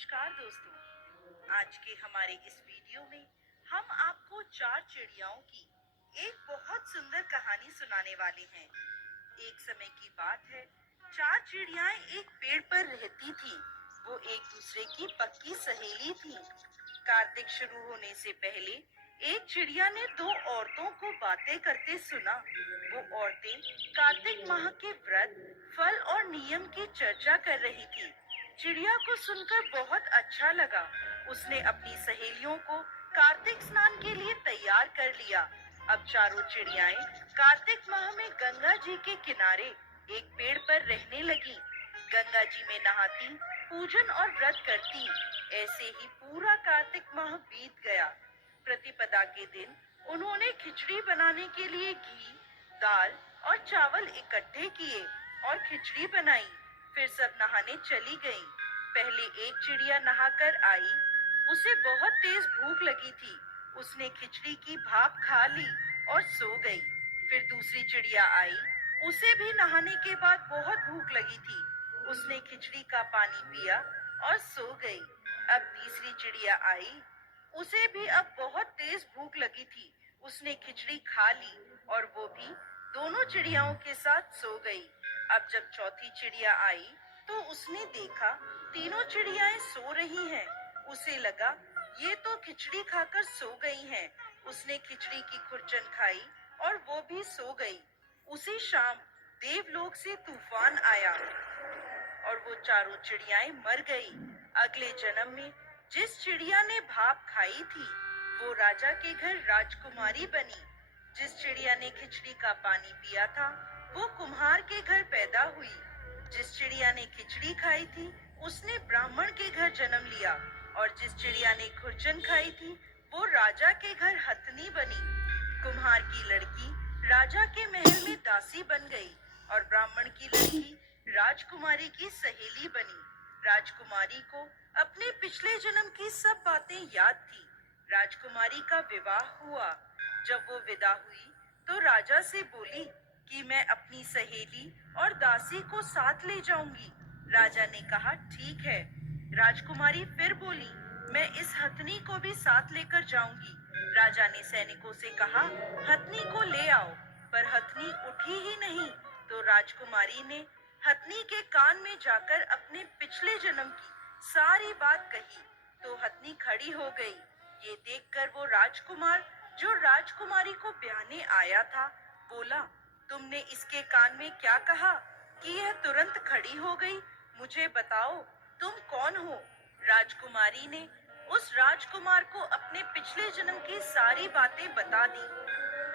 नमस्कार दोस्तों। आज के हमारे इस वीडियो में हम आपको चार चिड़ियाओं की एक बहुत सुंदर कहानी सुनाने वाले हैं। एक समय की बात है, चार चिड़ियाएं एक पेड़ पर रहती थीं। वो एक दूसरे की पक्की सहेली थीं। कार्तिक शुरू होने से पहले एक चिड़िया ने दो औरतों को बातें करते सुना। वो औरतें कार्तिक माह के व्रत, फल और नियम की चर्चा कर रही थी। चिड़िया को सुनकर बहुत अच्छा लगा। उसने अपनी सहेलियों को कार्तिक स्नान के लिए तैयार कर लिया। अब चारों चिड़ियाएं कार्तिक माह में गंगा जी के किनारे एक पेड़ पर रहने लगी। गंगा जी में नहाती, पूजन और व्रत करती। ऐसे ही पूरा कार्तिक माह बीत गया। प्रतिपदा के दिन उन्होंने खिचड़ी बनाने के लिए घी, दाल और चावल इकट्ठे किए और खिचड़ी बनाई। फिर सब नहाने चली गईं। पहले एक चिड़िया नहाकर आई। उसे बहुत तेज भूख लगी थी। उसने खिचड़ी की भाप खा ली और सो गई। फिर दूसरी चिड़िया आई। उसे भी नहाने के बाद बहुत भूख लगी थी। उसने खिचड़ी का पानी पिया और सो गई। अब तीसरी चिड़िया आई। उसे भी अब बहुत तेज भूख लगी थी। उसने खिचड़ी खा ली और वो भी दोनों चिड़ियाओं के साथ सो गई। अब जब चौथी चिड़िया आई तो उसने देखा तीनों चिड़ियाएं सो रही हैं। उसे लगा ये तो खिचड़ी खाकर सो गई हैं। उसने खिचड़ी की खुरचन खाई और वो भी सो गई। उसी शाम देवलोक से तूफान आया और वो चारों चिड़ियाएं मर गई। अगले जन्म में जिस चिड़िया ने भाप खाई थी वो राजा के घर राजकुमारी बनी। जिस चिड़िया ने खिचड़ी का पानी पिया था वो कुम्हार के घर पैदा हुई। जिस चिड़िया ने खिचड़ी खाई थी उसने ब्राह्मण के घर जन्म लिया और जिस चिड़िया ने खुरचन खाई थी वो राजा के घर हथनी बनी। कुम्हार की लड़की राजा के महल में दासी बन गई और ब्राह्मण की लड़की राजकुमारी की सहेली बनी। राजकुमारी को अपने पिछले जन्म की सब बातें याद थी। राजकुमारी का विवाह हुआ। जब वो विदा हुई तो राजा से बोली कि मैं अपनी सहेली और दासी को साथ ले जाऊंगी। राजा ने कहा ठीक है। राजकुमारी फिर बोली मैं इस हथनी को भी साथ लेकर जाऊंगी। राजा ने सैनिकों से कहा हथनी को ले आओ, पर हथनी उठी ही नहीं। तो राजकुमारी ने हथनी के कान में जाकर अपने पिछले जन्म की सारी बात कही तो हथनी खड़ी हो गई। ये देखकर वो राजकुमार जो राजकुमारी को ब्याहने आया था बोला तुमने इसके कान में क्या कहा कि यह तुरंत खड़ी हो गई? मुझे बताओ तुम कौन हो? राजकुमारी ने उस राजकुमार को अपने पिछले जन्म की सारी बातें बता दी।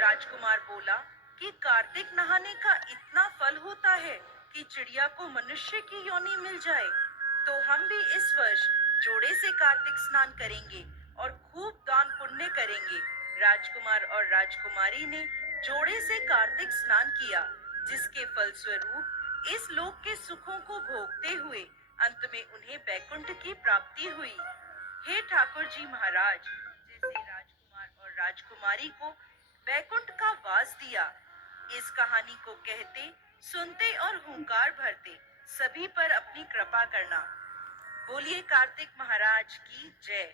राजकुमार बोला कि कार्तिक नहाने का इतना फल होता है कि चिड़िया को मनुष्य की योनि मिल जाए, तो हम भी इस वर्ष जोड़े से कार्तिक स्नान करेंगे और खूब दान पुण्य करेंगे। राजकुमार और राजकुमारी ने जोड़े से कार्तिक स्नान किया, जिसके फलस्वरूप इस लोक के सुखों को भोगते हुए अंत में उन्हें बैकुंठ की प्राप्ति हुई। हे ठाकुर जी महाराज, जैसे राजकुमार और राजकुमारी को बैकुंठ का वास दिया, इस कहानी को कहते, सुनते और हुंकार भरते सभी पर अपनी कृपा करना। बोलिए कार्तिक महाराज की जय।